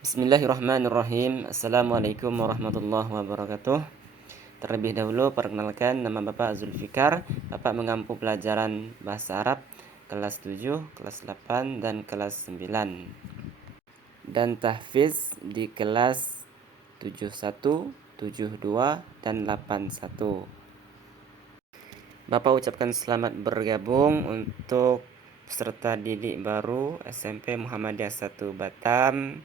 Bismillahirrahmanirrahim. Assalamualaikum warahmatullahi wabarakatuh. Terlebih dahulu perkenalkan, nama Bapak Zulfikar. Bapak mengampu pelajaran bahasa Arab kelas 7, kelas 8 dan kelas 9. Dan tahfiz di kelas 71, 72 dan 81. Bapak ucapkan selamat bergabung untuk peserta didik baru SMP Muhammadiyah 1 Batam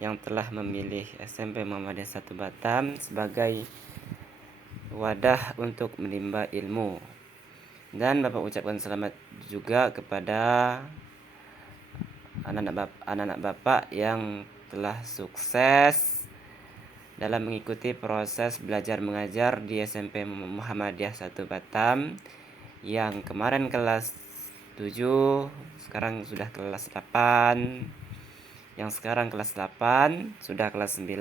yang telah memilih SMP Muhammadiyah 1 Batam sebagai wadah untuk menimba ilmu. Dan Bapak ucapkan selamat juga kepada anak-anak Bapak yang telah sukses dalam mengikuti proses belajar mengajar di SMP Muhammadiyah 1 Batam yang kemarin kelas 7, sekarang sudah kelas 8. Yang sekarang kelas 8 sudah kelas 9.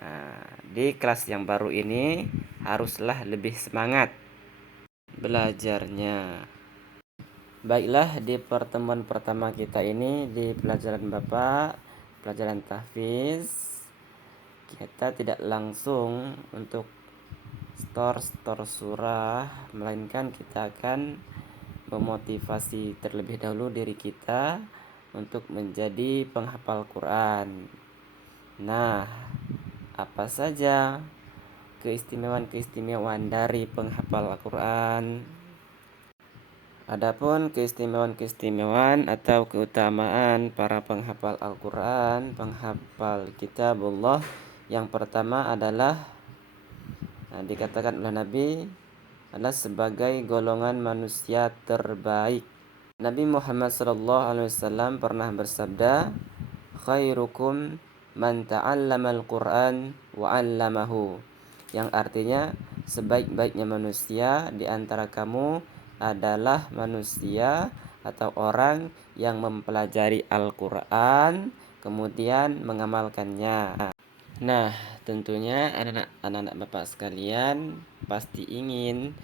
Nah, di kelas yang baru ini haruslah lebih semangat belajarnya. Baiklah, di pertemuan pertama kita ini di pelajaran Bapak, pelajaran tahfiz, kita tidak langsung untuk store surah, melainkan kita akan memotivasi terlebih dahulu diri kita untuk menjadi penghafal Quran. Nah, apa saja keistimewaan dari penghafal Al-Quran? Adapun keistimewaan atau keutamaan para penghafal Al-Quran, penghafal kitabullah, yang pertama adalah dikatakan oleh Nabi adalah sebagai golongan manusia terbaik. Nabi Muhammad SAW pernah bersabda, khairukum man ta'allamal Qur'an wa 'allamahu, yang artinya sebaik-baiknya manusia di antara kamu adalah manusia atau orang yang mempelajari Al-Qur'an kemudian mengamalkannya. Nah, tentunya anak-anak Bapak sekalian pasti ingin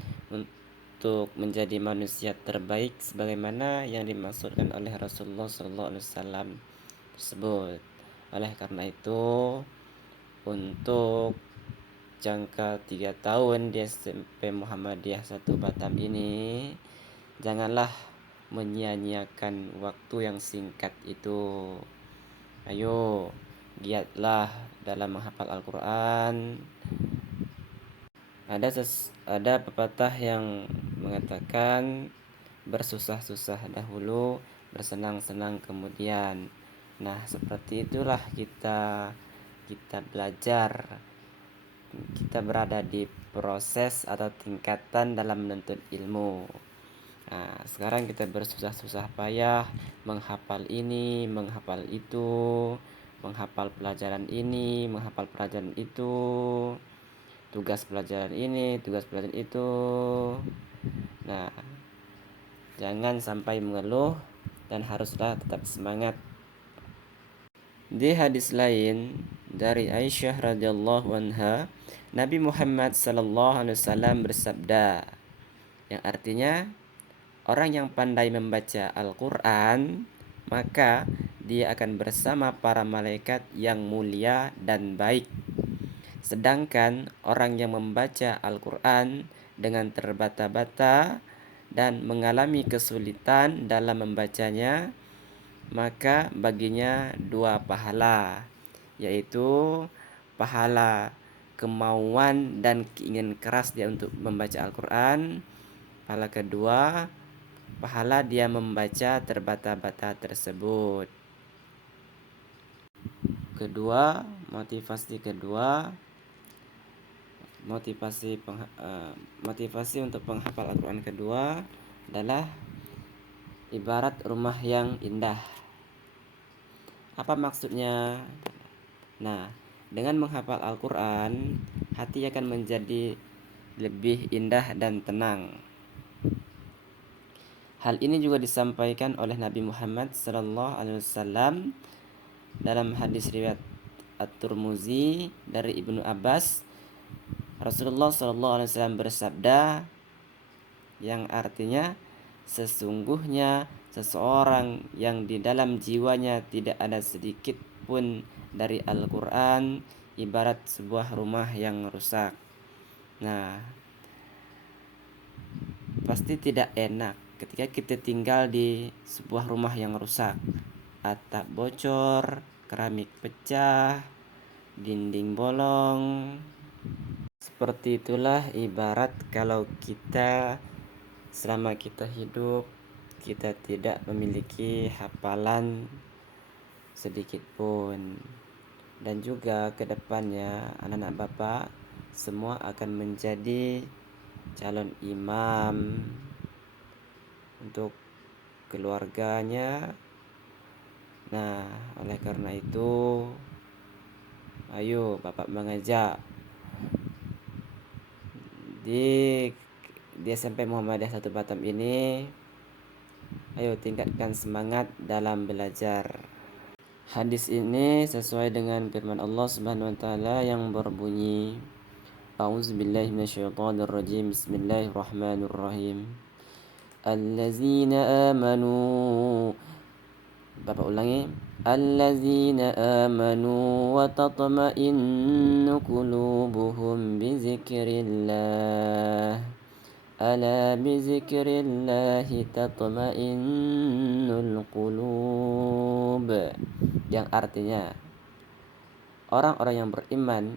untuk menjadi manusia terbaik sebagaimana yang dimaksudkan oleh Rasulullah SAW tersebut. Oleh karena itu, untuk jangka 3 tahun di SMP Muhammadiyah 1 Batam ini, janganlah menyia-nyiakan waktu yang singkat itu. Ayo, giatlah dalam menghafal Al-Quran. Ada pepatah yang mengatakan bersusah-susah dahulu, bersenang-senang kemudian. Nah, seperti itulah kita belajar. Kita berada di proses atau tingkatan dalam menuntut ilmu. Nah, sekarang kita bersusah-susah payah menghafal ini, menghafal itu, menghafal pelajaran ini, menghafal pelajaran itu, tugas pelajaran ini, tugas pelajaran itu. Nah, jangan sampai mengeluh dan haruslah tetap semangat. Di hadis lain dari Aisyah radhiyallahu anha, Nabi Muhammad sallallahu alaihi wasallam bersabda, yang artinya orang yang pandai membaca Al-Quran, maka dia akan bersama para malaikat yang mulia dan baik. Sedangkan orang yang membaca Al-Quran dengan terbata-bata dan mengalami kesulitan dalam membacanya, maka baginya 2 pahala, yaitu pahala kemauan dan keinginan keras dia untuk membaca Al-Quran. Pahala kedua, pahala dia membaca terbata-bata tersebut. Kedua, motivasi untuk penghafal Al-Quran kedua adalah ibarat rumah yang indah. Apa maksudnya? Nah, dengan menghafal Al-Quran, hati akan menjadi lebih indah dan tenang. Hal ini juga disampaikan oleh Nabi Muhammad SAW dalam hadis riwayat At-Tirmizi dari Ibnu Abbas. Rasulullah SAW bersabda, yang artinya sesungguhnya seseorang yang di dalam jiwanya tidak ada sedikit pun dari Al-Quran ibarat sebuah rumah yang rusak. Nah, pasti tidak enak ketika kita tinggal di sebuah rumah yang rusak. Atap bocor, keramik pecah, dinding bolong. Seperti itulah ibarat kalau kita selama kita hidup kita tidak memiliki hafalan sedikit pun. Dan juga ke depannya anak-anak Bapak semua akan menjadi calon imam untuk keluarganya. Nah, oleh karena itu ayo Bapak mengajak di SMP Muhammadiyah 1 Batam ini, ayo tingkatkan semangat dalam belajar. Hadis ini sesuai dengan firman Allah Subhanahu wa taala yang berbunyi, A'udzubillahi minasyaitonirrajim. Bismillahirrahmanirrahim. Allazina amanu. Bapak ulangi. Allazina amanu wa tatma'innu qulubuhum bi dzikrillah. Ala bi dzikrillah tatma'innul qulub. Yang artinya, orang-orang yang beriman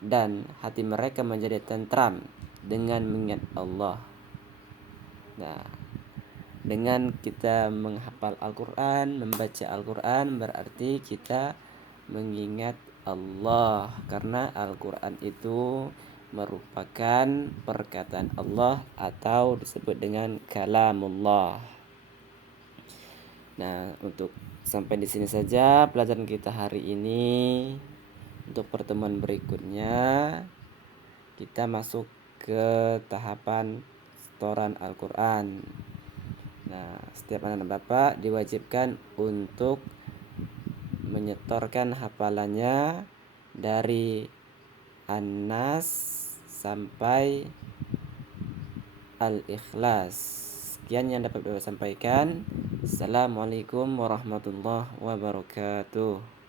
dan hati mereka menjadi tentram dengan mengingat Allah. Nah, dengan kita menghafal Al-Quran, membaca Al-Quran, berarti kita mengingat Allah, karena Al-Quran itu merupakan perkataan Allah atau disebut dengan kalamullah. Nah, untuk sampai di sini saja pelajaran kita hari ini. Untuk pertemuan berikutnya kita masuk ke tahapan setoran Al-Quran. Nah, setiap anak Bapak diwajibkan untuk menyetorkan hafalannya dari An-Nas sampai Al-Ikhlas. Sekian yang dapat Bapak sampaikan. Assalamualaikum warahmatullahi wabarakatuh.